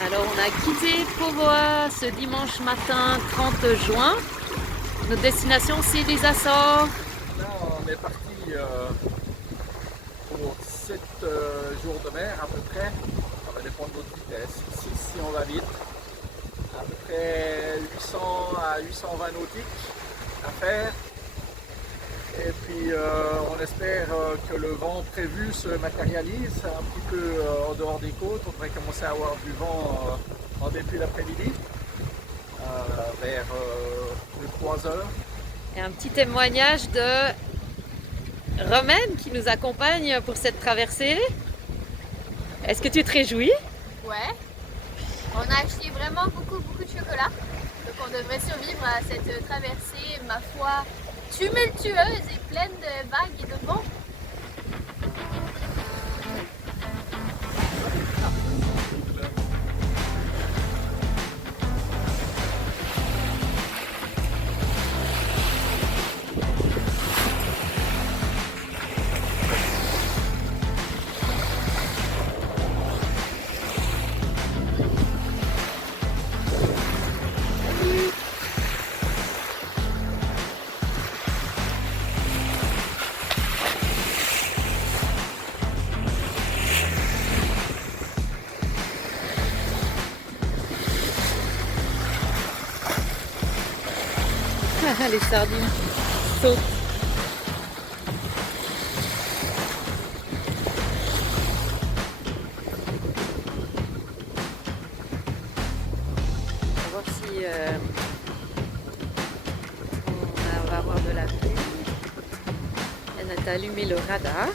Alors on a quitté Póvoa ce dimanche matin 30 juin. Notre destination c'est les Açores. Là, on est parti pour 7 jours de mer à peu près. Ça va dépendre de notre vitesse. Si on va vite, à peu près 800 à 820 nautiques à faire. Et puis on espère que le vent prévu se matérialise un petit peu en dehors des côtes. On devrait commencer à avoir du vent en début d'après-midi, vers 3 heures. Et un petit témoignage de Romaine qui nous accompagne pour cette traversée. Est-ce que tu te réjouis? Ouais, on a acheté vraiment beaucoup de chocolat. Donc on devrait survivre à cette traversée, ma foi, tumultueuse et pleine de vagues et de vent. Les sardines sautent. On va voir si on va avoir de la pluie. Elle a allumé le radar.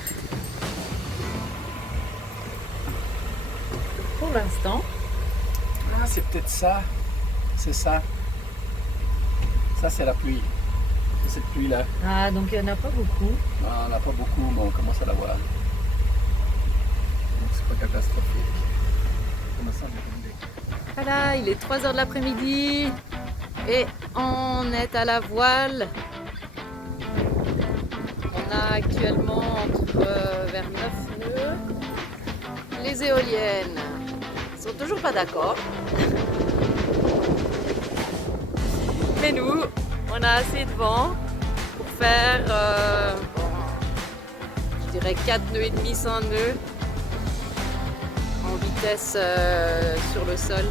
Pour l'instant, Ah, c'est peut-être ça. C'est ça. Ça, c'est la pluie. C'est cette pluie-là. ah donc il n'y en a pas beaucoup. Non, on n'a pas beaucoup, mais on commence à la voir. Donc, c'est pas catastrophique. Comment ça, Voilà, il est 3 heures de l'après-midi et on est à la voile. On a actuellement vers 9 nœuds. Les éoliennes sont toujours pas d'accord. Mais nous, on a assez de vent pour faire, je dirais 4 nœuds et demi, 100 nœuds en vitesse sur le sol.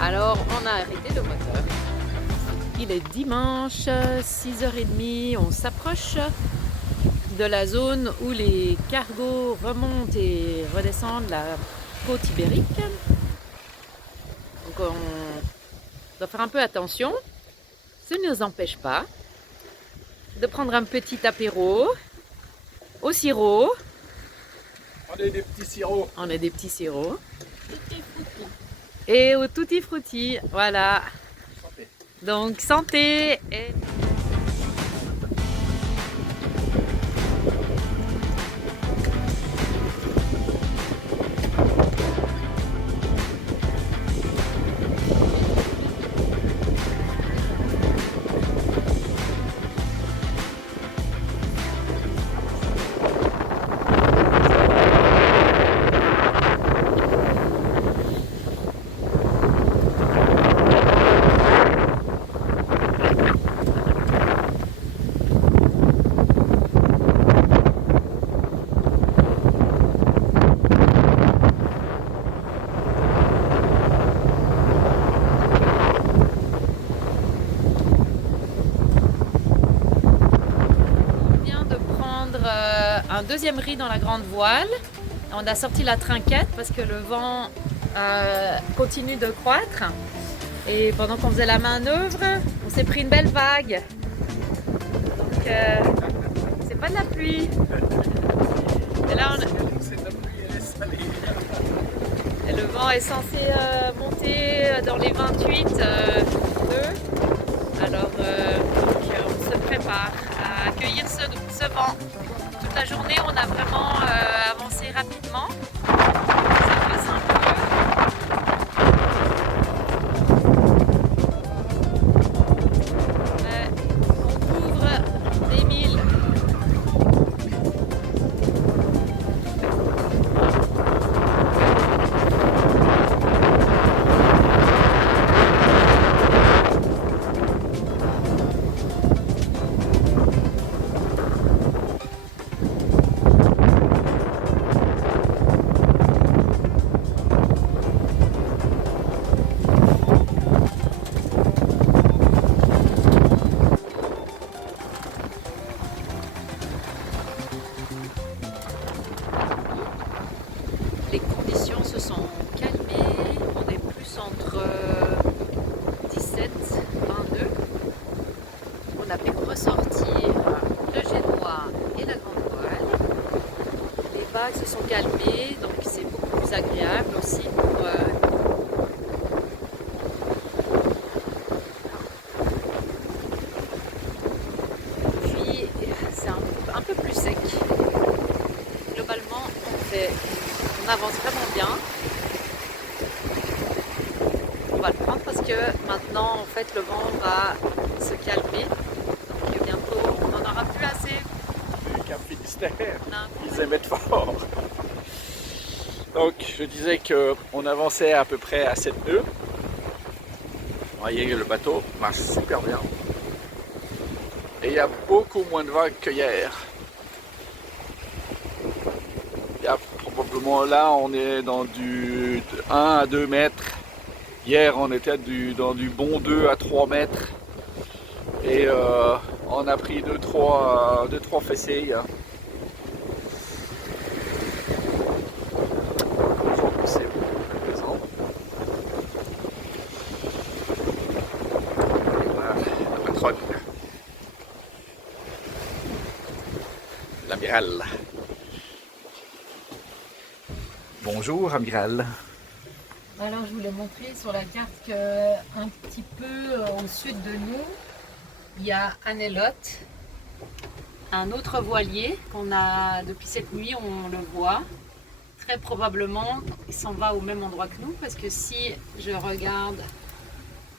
Alors on a arrêté le moteur. Il est dimanche, 6h30, on s'approche de la zone où les cargos remontent et redescendent la côte ibérique. Donc on doit faire un peu attention. Ça ne nous empêche pas de prendre un petit apéro au sirop. On est des petits sirops. On a des petits sirops. Et au tutti frutti, voilà. Santé. Donc santé et... un deuxième riz dans la grande voile. On a sorti la trinquette parce que le vent continue de croître. Et pendant qu'on faisait la manœuvre, on s'est pris une belle vague. Donc c'est pas de la pluie. Et là, C'est de la pluie, elle est salée. et le vent est censé monter dans les 28 nœuds. Alors on se prépare à accueillir ce vent. Toute la journée, on a vraiment avancé rapidement. Ça passe un peu. On couvre des milles. les conditions se sont calmées. On est plus entre 17 et 22. On a pu ressortir le génois et la grande voile. Les vagues se sont calmées, donc c'est beaucoup plus agréable aussi pour puis c'est un peu plus sec. Globalement, on avance vraiment bien. On va le prendre parce que maintenant, en fait, le vent va se calmer. Donc bientôt, on n'en aura plus assez. Le Cap Finistère, On a un ils émettent fort. Donc je disais qu'on avançait à peu près à 7 nœuds. Vous voyez, le bateau marche super bien. Et il y a beaucoup moins de vagues que hier. Il y a probablement là, on est dans du 1 à 2 mètres. Hier, on était dans du bon 2 à 3 mètres. Et on a pris 2-3 fessées. C'est présent. Voilà, la patronne. L'amiral. Bonjour, amiral. Alors je voulais montrer sur la carte qu'un petit peu au sud de nous, il y a Anelote, un autre voilier qu'on a depuis cette nuit, on le voit. Très probablement, il s'en va au même endroit que nous parce que si je regarde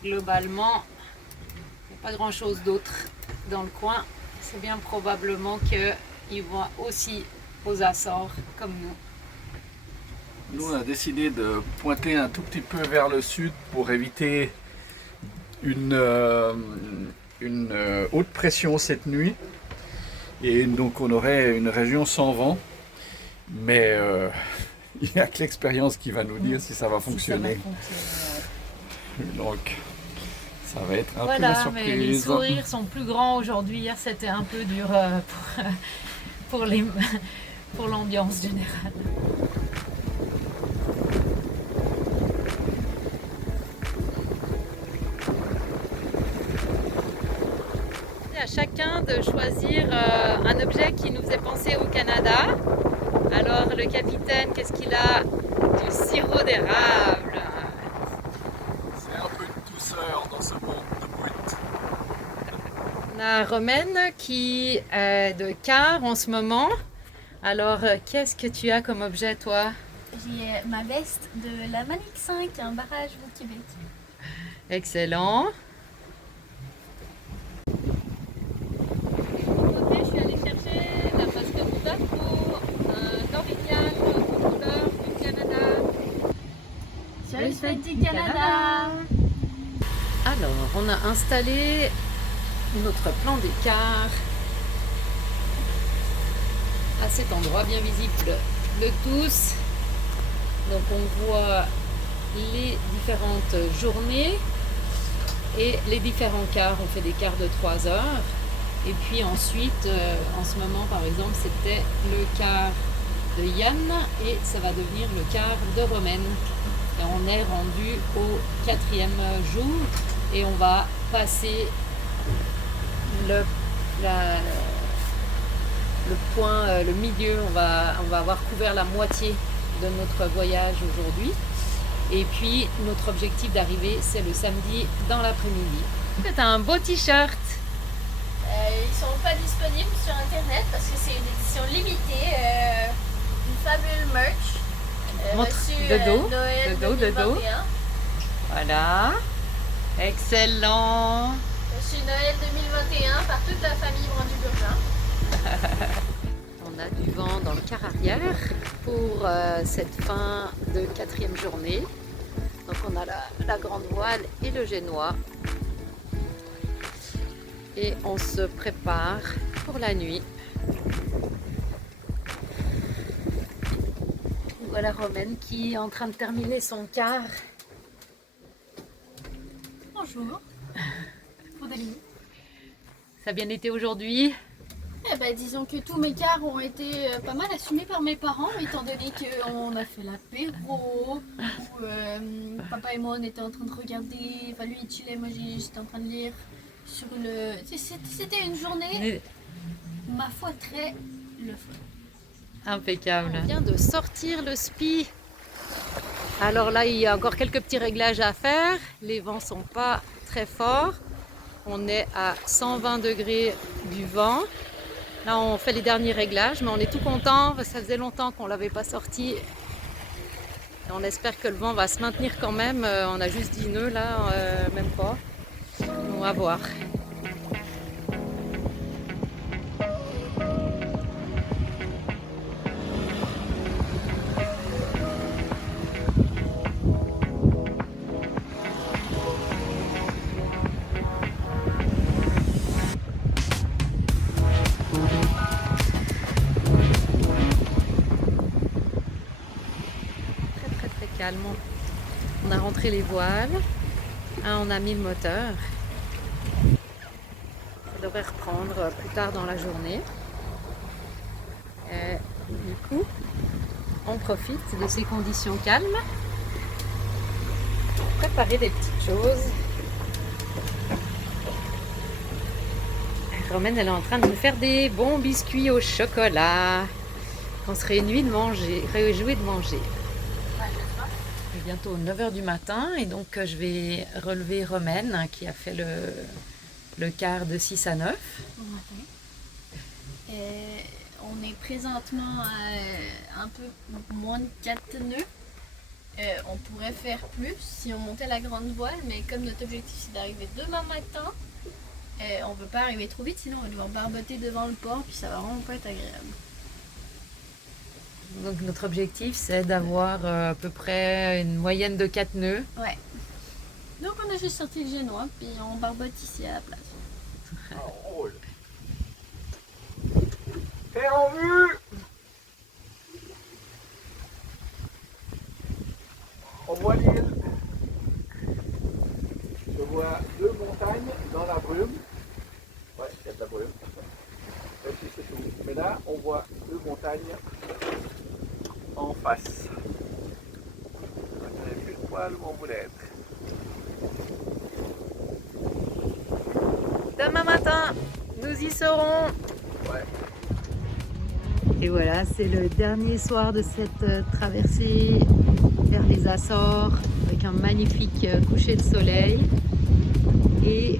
globalement, il n'y a pas grand chose d'autre dans le coin. C'est bien probablement qu'il va aussi aux Açores comme nous. Nous, on a décidé de pointer un tout petit peu vers le sud pour éviter une haute pression cette nuit. Et donc, on aurait une région sans vent. Mais il n'y a que l'expérience qui va nous dire si ça va fonctionner. Donc, ça va être un peu la surprise. Mais les sourires sont plus grands aujourd'hui. Hier, c'était un peu dur pour l'ambiance générale. À chacun de choisir un objet qui nous faisait penser au Canada. Alors le capitaine, qu'est-ce qu'il a? Du sirop d'érable. C'est un peu de douceur dans ce monde de brut. On a Romaine qui est de quart en ce moment. Alors qu'est-ce que tu as comme objet toi? J'ai ma veste de la Manic 5, un barrage au Québec. Excellent. Je suis allée chercher la mascotte d'Arco, un Norwegian aux couleurs du Canada. Fête du Canada. Alors, on a installé notre plan d'écart à cet endroit bien visible de tous. Donc on voit les différentes journées et les différents quarts. On fait des quarts de 3 heures. Et puis ensuite, en ce moment par exemple, c'était le quart de Yann et ça va devenir le quart de Romaine. Et on est rendu au 4e jour et on va passer le point, le milieu. On va avoir couvert la moitié de notre voyage aujourd'hui. Et puis notre objectif d'arrivée, c'est le samedi dans l'après-midi. C'est un beau t-shirt. Ils sont pas disponibles sur internet parce que c'est une édition limitée, une fabule merch. Montre reçue, de dos, Noël de dos, de dos. 2021. Voilà. Excellent. Reçu Noël 2021 par toute la famille Brandu-Burgein. On a du vent dans le quart arrière pour cette fin de 4e journée. Donc on a la grande voile et le génois. Et on se prépare pour la nuit. Voilà Romaine qui est en train de terminer son quart. Bonjour. Pour Deline. Ça a bien été aujourd'hui? Eh ben, disons que tous mes quarts ont été pas mal assumés par mes parents, étant donné qu'on a fait l'apéro, où papa et moi on était en train de regarder, enfin lui il chillait, moi j'étais en train de lire sur le... C'était une journée, ma foi, très le fun. Impeccable. On vient de sortir le SPI. Alors là, il y a encore quelques petits réglages à faire. Les vents sont pas très forts. On est à 120 degrés du vent. Là, on fait les derniers réglages, mais on est tout content parce que ça faisait longtemps qu'on ne l'avait pas sorti. Et on espère que le vent va se maintenir quand même. On a juste 10 nœuds là, même pas. On va voir. Très calme. On a rentré les voiles, on a mis le moteur. Ça devrait reprendre plus tard dans la journée. Du coup, on profite de ces conditions calmes pour préparer des petites choses. Romaine, elle est en train de me faire des bons biscuits au chocolat. On se réjouit de manger. Il est bientôt 9h du matin et donc je vais relever Romaine qui a fait le quart de 6 à 9. Bon matin. On est présentement à un peu moins de 4 nœuds. On pourrait faire plus si on montait la grande voile, mais comme notre objectif c'est d'arriver demain matin, on ne veut pas arriver trop vite, sinon on va devoir barboter devant le port, puis ça va vraiment pas être agréable. Donc notre objectif c'est d'avoir à peu près une moyenne de 4 nœuds. Ouais. Donc on a juste sorti le génois, puis on barbote ici à la place. Terre en vue! On voit l'île. Je vois 2 montagnes dans la brume. Ouais, il y a de la brume. Et puis c'est tout. Mais là, on voit 2 montagnes en face. On est pile poil où on voulait être. Demain matin, nous y serons. Ouais. Et voilà, c'est le dernier soir de cette traversée vers les Açores avec un magnifique coucher de soleil. Et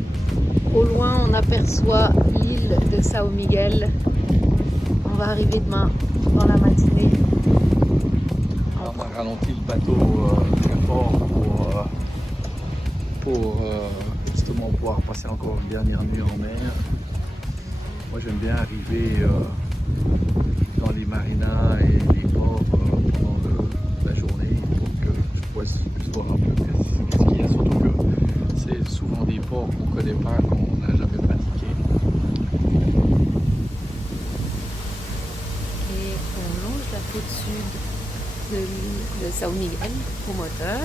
au loin, on aperçoit l'île de São Miguel. On va arriver demain dans la matinée. On a ralenti le bateau très fort pour justement pouvoir passer encore une dernière nuit en mer. Moi j'aime bien arriver dans les marinas et les ports pendant la journée pour que je puisse voir un peu ce qu'il y a, surtout que c'est souvent des ports qu'on ne connaît pas, qu'on n'a jamais pratiqué. Et on longe la côte sud de l'île de São Miguel au moteur.